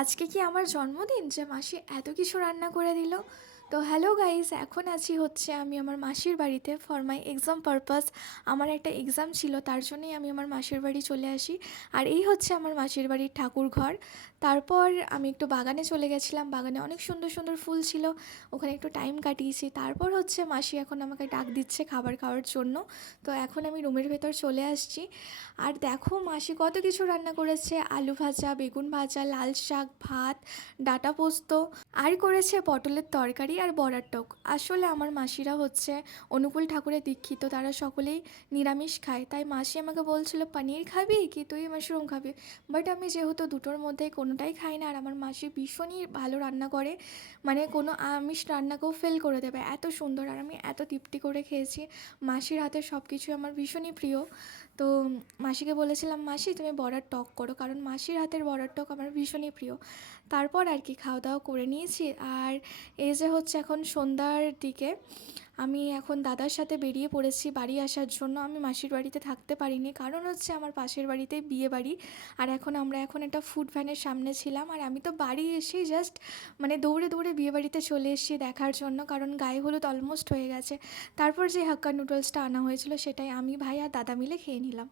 আজকে কি আমার জন্মদিন যে মাসি এত কিছু রান্না করে দিল। তো হ্যালো গাইস, এখন আছি হচ্ছে আমি আমার মাসির বাড়িতে ফর মাই এক্সাম পারপাস। আমার একটা এক্সাম ছিল, তার জন্যই আমি আমার মাসির বাড়ি চলে আসি। আর এই হচ্ছে আমার মাসির বাড়ির ঠাকুর ঘর। তারপর আমি একটু বাগানে চলে গেছিলাম, বাগানে অনেক সুন্দর সুন্দর ফুল ছিল, ওখানে একটু টাইম কাটিয়েছি। তারপর হচ্ছে মাসি এখন আমাকে ডাক দিচ্ছে খাবার খাওয়ার জন্য। তো এখন আমি রুমের ভেতর চলে আসছি। আর দেখো মাসি কত কিছু রান্না করেছে, আলু ভাজা, বেগুন ভাজা, লাল শাক, ভাত, ডাঁটা পোস্ত, আর করেছে পটলের তরকারি আর বড়ার টক। আসলে আমার মাসিরা হচ্ছে অনুকূল ঠাকুরের দীক্ষিত, তারা সকলেই নিরামিষ খায়। তাই মাসি আমাকে বলছিল পনির খাবি কি তুই মাশরুম খাবি, বাট আমি যেহেতু দুটোর মধ্যে কোনোটাই খাই না। আর আমার মাসি ভীষণই ভালো রান্না করে, মানে কোনো আমিষ রান্নাকেও ফেল করে দেবে, এত সুন্দর। আর আমি এত তৃপ্তি করে খেয়েছি। মাসির হাতের সব কিছু আমার ভীষণই প্রিয়। তো মাসিকে বলেছিলাম মাসি তুমি বড়ার টক করো, কারণ মাসির হাতের বড়ার টক আমার ভীষণই প্রিয়। তারপর আর কি খাওয়া দাওয়া করে নিয়েছি। আর এই যে হচ্ছে এখন সন্ধ্যার দিকে আমি এখন দাদার সাথে বেরিয়ে পড়েছি বাড়ি আসার জন্য। আমি মাসির বাড়িতে থাকতে পারিনি, কারণ হচ্ছে আমার পাশের বাড়িতেই বিয়ে বাড়ি। আর আমরা এখন একটা ফুড ভ্যানের সামনে ছিলাম, আর আমি তো বাড়ি এসেই জাস্ট মানে দৌড়ে দৌড়ে বিয়ে বাড়িতে চলে এসেছি দেখার জন্য, কারণ গায়ে হলুদ অলমোস্ট হয়ে গেছে। তারপর যে হাক্কা নুডলসটা আনা হয়েছিল সেটাই আমি, ভাই আর দাদা মিলে খেয়ে নিলাম।